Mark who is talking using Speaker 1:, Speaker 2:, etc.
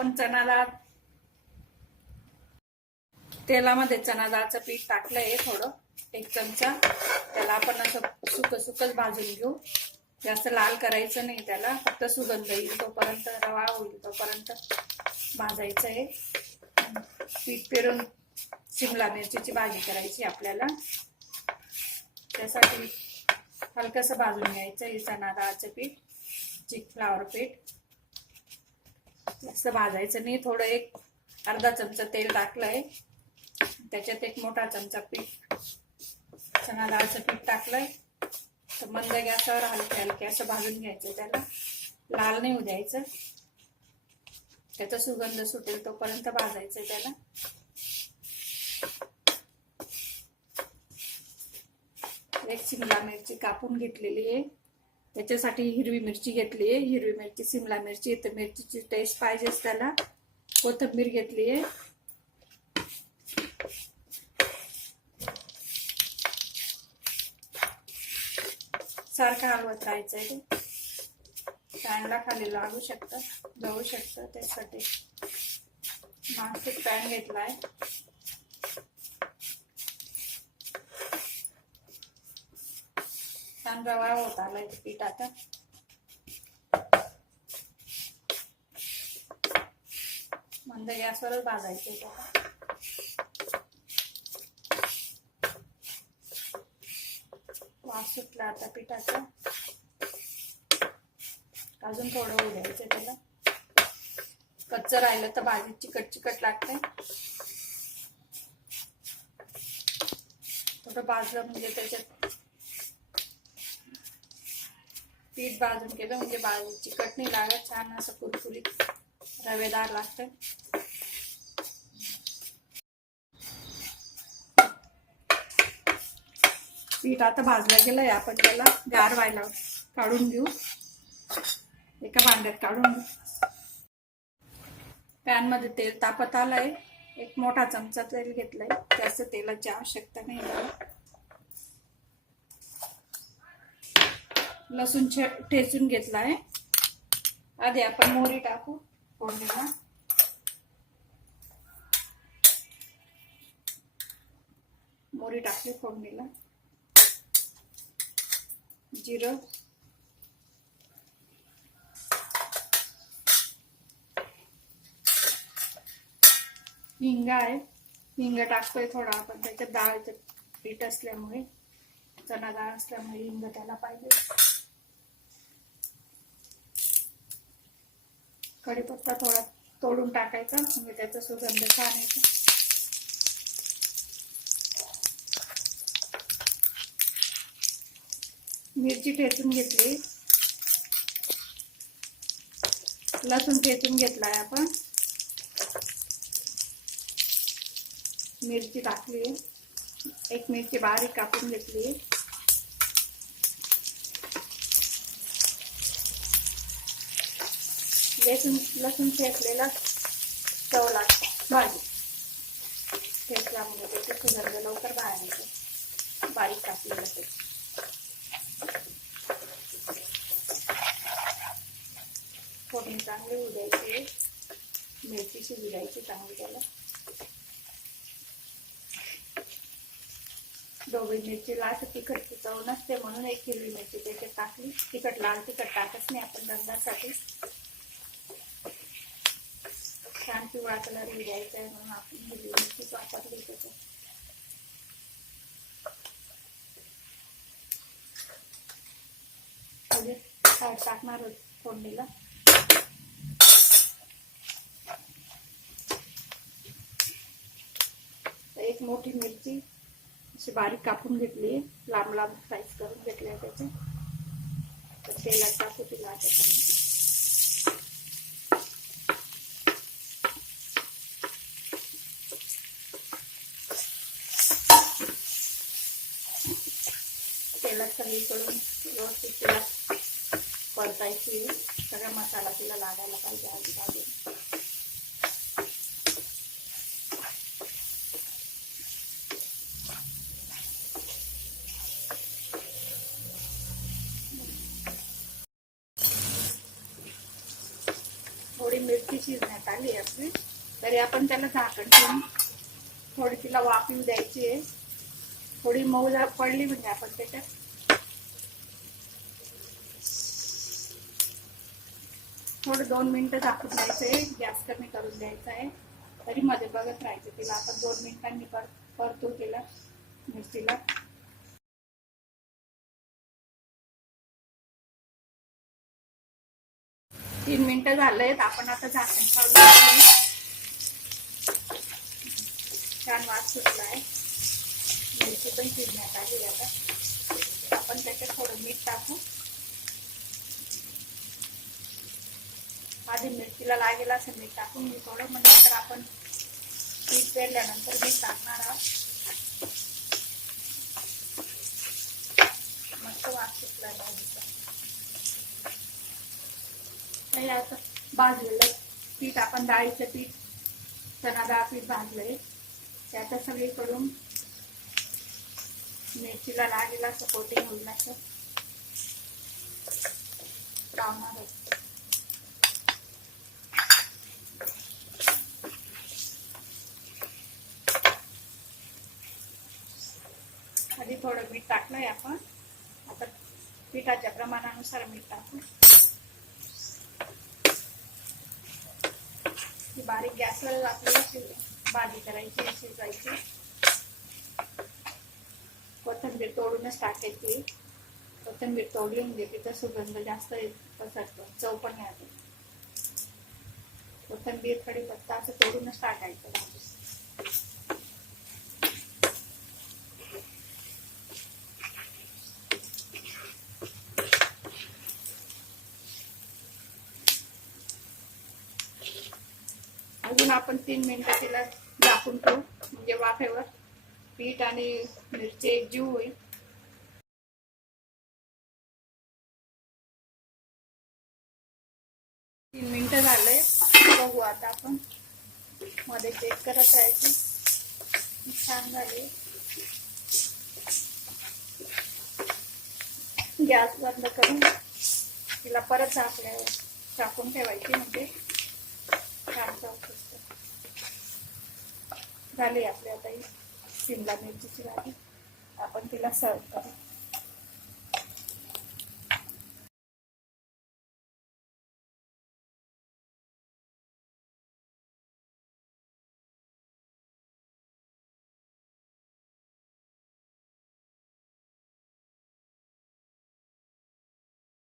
Speaker 1: आपण चणा डाळ तेलामध्ये चणा डाळचं पीठ टाकलंय थोडं एक चमचा. त्याला आपण असं सुक सुकच भाजून घेऊ. जास्त लाल करायचं नाही त्याला फक्त सुगंध येईल. तोपर्यंत रवा होईल तोपर्यंत भाजायचं आहे पीठ पेरून शिमला मिरचीची भाजी करायची आपल्याला. त्यासाठी हलकंसं भाजून घ्यायचं हे चणा डाळचं पीठ चिक फ्लावर पीठ. जास्त भाजायचं. नाही थोडं एक अर्धा चमचा तेल टाकलंय. त्याच्यात एक मोठा चमचा पीठ चणा डाळचं पीठ टाकलंय. तर मंद गॅसवर हलके हलके असं भाजून घ्यायचं त्याला. लाल नाही द्यायचं. त्याचा सुगंध सुटेल तोपर्यंत भाजायचं त्याला. एक शिमला मिरची कापून घेतलेली आहे. त्याच्यासाठी हिरवी मिरची घेतली आहे. हिरवी मिरची शिमला मिरची तर मिरचीची टेस्ट पाहिजेच त्याला कोथिंबीर घेतली आहे. सारखं हलवत राहायचं आहे पॅनला खाली लागू शकतं जाऊ शकतं त्यासाठी. मासिक पॅन आहे छान रवा होत आलाय म्हणजे पिठाचा. पीठ मंद गॅसवरच भाजायचं त्याला. वास सुटला आता पिठाचा. अजून थोडं होऊ द्यायचं त्याला. कच्चं राहिलं तर भाजी चिकट चिकट लागते. थोडं भाजलं म्हणजे त्याच्यात पीठ भाजून केलं म्हणजे भाजी चिकट नाही लागत छान असं कुरकुरीत रवेदार लागतं पीठ आता भाजलं गेलंय आपण त्याला गार व्हायला काढून घेऊ. एका भांड्यात काढून घेऊ. पॅनमध्ये तेल तापत आलंय. एक मोठा चमचा तेल घेतलंय. जास्त तेलाची आवश्यकता नाही लसूण छे ठेचून आहे आधी आपण मोहरी टाकू फोडणीला. मोहरी टाकली फोडणीला. जिरं. हिंग आहे. हिंग टाकतोय थोडा आपण. त्याच्यात डाळचं पीठ असल्यामुळे चणा डाळ असल्यामुळे हिंग त्याला पाहिजे. कढीपत्ता थोडा तोडून टाकायचा म्हणजे त्याचा सुगंध छान येतो. मिरची ठेचून घेतली. लसूण ठेचून घेतलाय आपण. मिरची टाकली. एक मिरची बारीक कापून घेतली. लसूण लसूण शेकलेला चव लागतो भाजी शेकल्यामुळे त्याचे सुगंध लवकर बाहेर येतो. बारीक कापलेलं ते. फोडणी चांगली होऊ मिरची शिजू द्यायची चांगली त्याला. डोबळी मिरची असं तिखटची चव नसते म्हणून एक हिरवी मिरची त्याच्यात टाकली. तिखट लाल तिखट टाकत नाही आपण रंगासाठी पिवळा कलर येऊ द्यायचा आहे म्हणून आपण हिरवी मिरचीच वापरली त्याच्यात काय टाकणार फोडणीला. एक मोठी मिरची अशी बारीक कापून घेतली लांब लांब स्लाइस करून घेतल्या त्याचे. तर तेलात टाकू तिला त्याच्यामध्ये तेलात सगळीकडून व्यवस्थित तिला परतायची. सगळा मसाला तिला लागायला पाहिजे आजूबाजूला थोडी मिरची शिजण्यात आली आपली. तरी आपण त्याला झाकण ठेवून थोडी तिला वाफून द्यायची आहे. थोडी मऊ पडली म्हणजे आपण त्याच्यात. थोडं दोन मिनिटं झाकून द्यायचं आहे. गॅस कमी करून द्यायचा आहे. तरी मध्ये बघत राहायचं तिला. आपण दोन मिनिटांनी पर परतो तिला. मिरचीला तीन मिनिटं झालेत. आपण आता झाकण काढून छान वास सुटला आहे. मिरची पण चिरण्यात आली आता. आपण त्याच्यात थोडं मीठ टाकू. आधी मिरचीला लागेल असं मीठ टाकून मी थोडं म्हणजे तर आपण पीठ पेरल्यानंतर मीठ टाकणार आहोत. मस्त वास सुटला आहे भाजीचा. आता भाजलेलं पीठ आपण डाळीचं पीठ चणा डाळ पीठ भाजलंय. त्याचं सगळीकडून मिरचीला लागेल असं कोटिंग होईल असं लावणार आहे. आधी थोडं मीठ टाकलंय आपण. आता पिठाच्या प्रमाणानुसार मीठ टाकू. बारीक गॅसला आपल्याला भाजी करायची शिजवायची. कोथंबीर तोडूनच टाकायची. कोथंबीर तोडली म्हणजे तिथं सुगंध जास्त येत- पसरतो चव पण राहते कोथिंबीर कढीपत्ता असं तोडूनच टाकायचं अजून आपण तीन मिनिटं तिला झाकून ठेवू म्हणजे वाफेवर. पीठ आणि मिरची एक जीव होईल. तीन मिनिट झालंय. बघू आता आपण. मध्ये चेक करत राहायची. छान झाली गॅस बंद करून तिला परत झाकल्यावर झाकून ठेवायची म्हणजे छान चव सुटते. झाली आपली आता शिमला मिरचीची भाजी. आपण तिला सर्व करू.